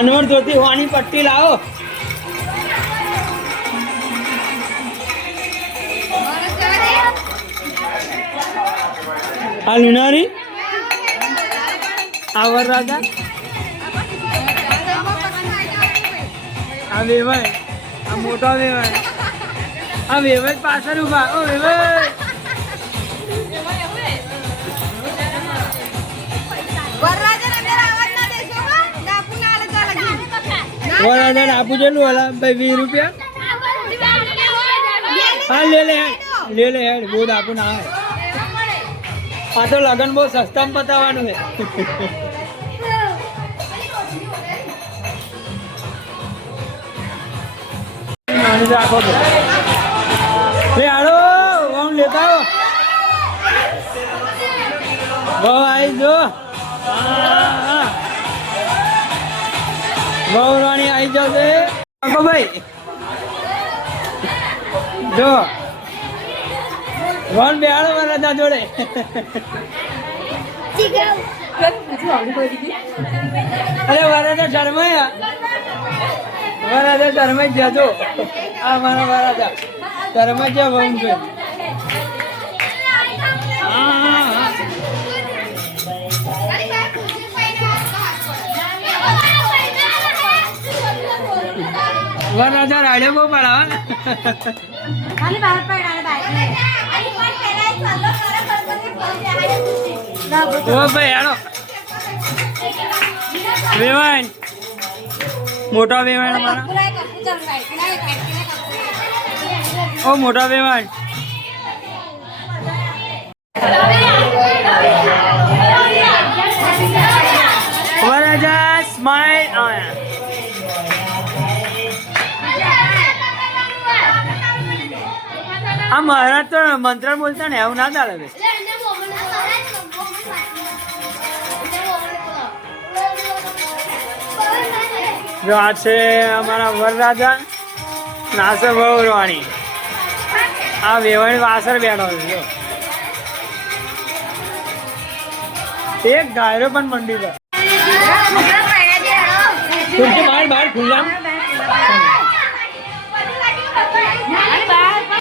અનવર ધોતી હોવાની પટ્ટી લાવો. આ લુનારી આ વરરાજા આ વેવાય આ મોટા વેવાય આ વેવાય પાછળ ઉભા. ઓ વેવાય વરરાજા આપું જેટલું હલા ભાઈ 20 રૂપિયા. હા લે લે હેડ બોધ આપું ના આવે. આ તો લગન બહુ સસ્તામાં પતાવવાનું છે. રાખો તો લે હાલો હું લેતા આવો આવી જો. ગૌરાણી આવી જશે ભાઈ જો રોન બેહાડો વરરાજા જોડે. અરે વરરાજા શરમાઈ જજો. આ મારા વરરાજા શરમાઈ જા બહુ છે. વરરાજા રાડ્યો બહુ પડાવે. ભાઈ હાલો વેવાણ મોટા વેવાણ અમારા. ઓ મોટા વેવાણ વરરાજા સ્માઈલ. આ મહારાજ તો મંત્ર બોલતા ને એવું ના ચાલે. જો આ છે અમારા વરરાજા નાસે બહુરવાણી. આ વેવાણી વાસર બેઠો છે. એક ગાયરો પણ મંડી પર બહાર ખુલ્લા